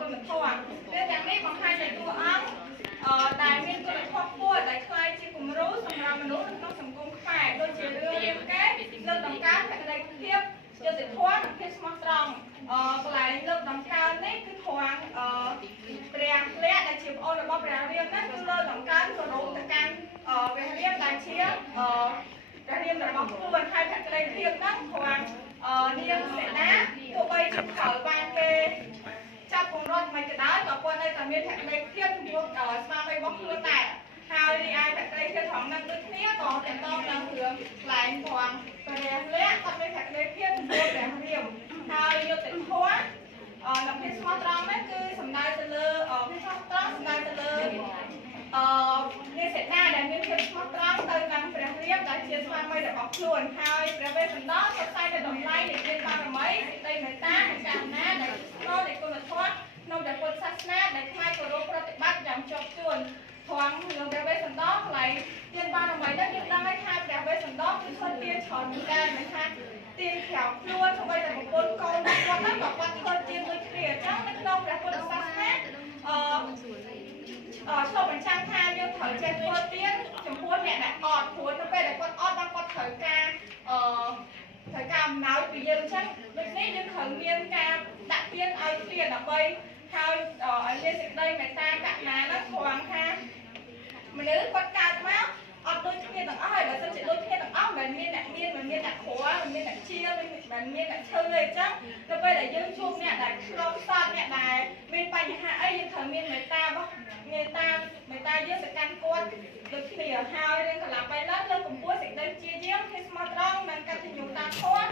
គុណធម៌វាទាំងនេះបង្ហាញពីតួអង្គដែលមានគុណធម៌ខ្ពស់ដែលខ្លាយជាគំរូសម្រាប់មនុស្សក្នុងសង្គមខ្មែរដូចជារឿងរាមកេរ្តិ៍លើកតម្កើងភក្តីភាពយុត្តិធម៌និងភាពស្មោះត្រង់កន្លែងលើកតម្កើងនេះគឺធំព្រះលក្ខដែលជាប្អូនរបស់ព្រះរាមហ្នឹងគឺលើកតម្កើងគោរពទៅកាន់ព្រះរាមដែលជាព្រះរាមរបស់ខ្លួនហើយភក្តីភាពហ្នឹងធំនាងសេនាទោះបីជាត្រូវបានគេចាប់ពង្រត់មិនក៏ដោយក៏គាត់នៅតែមានភក្តីភាពចំពោះស្វាមីរបស់ខ្លួនដែរហើយរីឯភក្តីភាពของនឹងដូចគ្នាក៏តកតងនឹងរឿងខ្លែងផងព្រះលក្ខគាត់មានភក្តីភាពចំពោះព្រះរាមហើយយុត្តិធម៌និងភាពស្មោះត្រង់នេះគឺសំដៅទៅលើភាពស្មោះត្រង់សំដៅទៅលើនាងសេនាដែលមានភាពស្មោះត្រង់ទៅនឹងព្រះរាមដែលជាស្វាមីរបស់ខ្លួនហើយព្រះវេស្សន្តរក៏តែតែតម្លៃនៃបារមីសេចក្តីមេត្តានិងករុណាដែលស្នូលនៃគុណធម៌ក្នុងពុទ្ធសាសនាដែលខ្មែរគោរពប្រតិបត្តិយ៉ាងជាប់ជួនផងនឹងព្រះវេស្សន្តរកន្លែងទានបារមីនេះយើងដឹងហើយថាព្រះវេស្សន្តរគឺធ្វើទានច្រើនមែនតើមិនថាទានក្រៅខ្លួនធ្វើតែប្រពន្ធកូនគាត់ហ្នឹងក៏គាត់ធ្វើទានដូចគ្នាអញ្ចឹងនៅក្នុងព្រះពុទ្ធសាសនាឆ្លុះបញ្ចាំងថាយើងត្រូវចេះធ្វើទានចំពោះអ្នកដែលអត់ព្រោះនៅពេលដែលគាត់អត់បានគាត់ត្រូវការអំណោយពីយើងអញ្ចឹងដូចនេះយើងត្រូវមានការដាក់ទានឲ្យគ្នាដើម្បីហើយឲ្យមានសេចក្តីមេត្តាករុណាហ្នឹងព្រោះថាមនុស្សគាត់កើតមកអត់ដូចគ្នាទាំងអស់ហើយបើសិនជាដូចគ្នាទាំងអស់មិនមានអ្នកមានមិនមានអ្នកគ្រួមិនមានអ្នកជាមិនមានអ្នកឈឺទេអញ្ចឹងទៅពេលដែលយើងជួបអ្នកដែលឆ្លងសត្វអ្នកដែលមានបញ្ហាអីយើងត្រូវមានមេត្តារបស់មេត្តាយើងទៅកាន់គាត់ដូចគ្នាហើយរឿងកន្លងបីឡើងលើកកម្ពស់សេចក្តីជាយាមភាពស្មោះត្រង់និងកតញ្ញូតាធម៌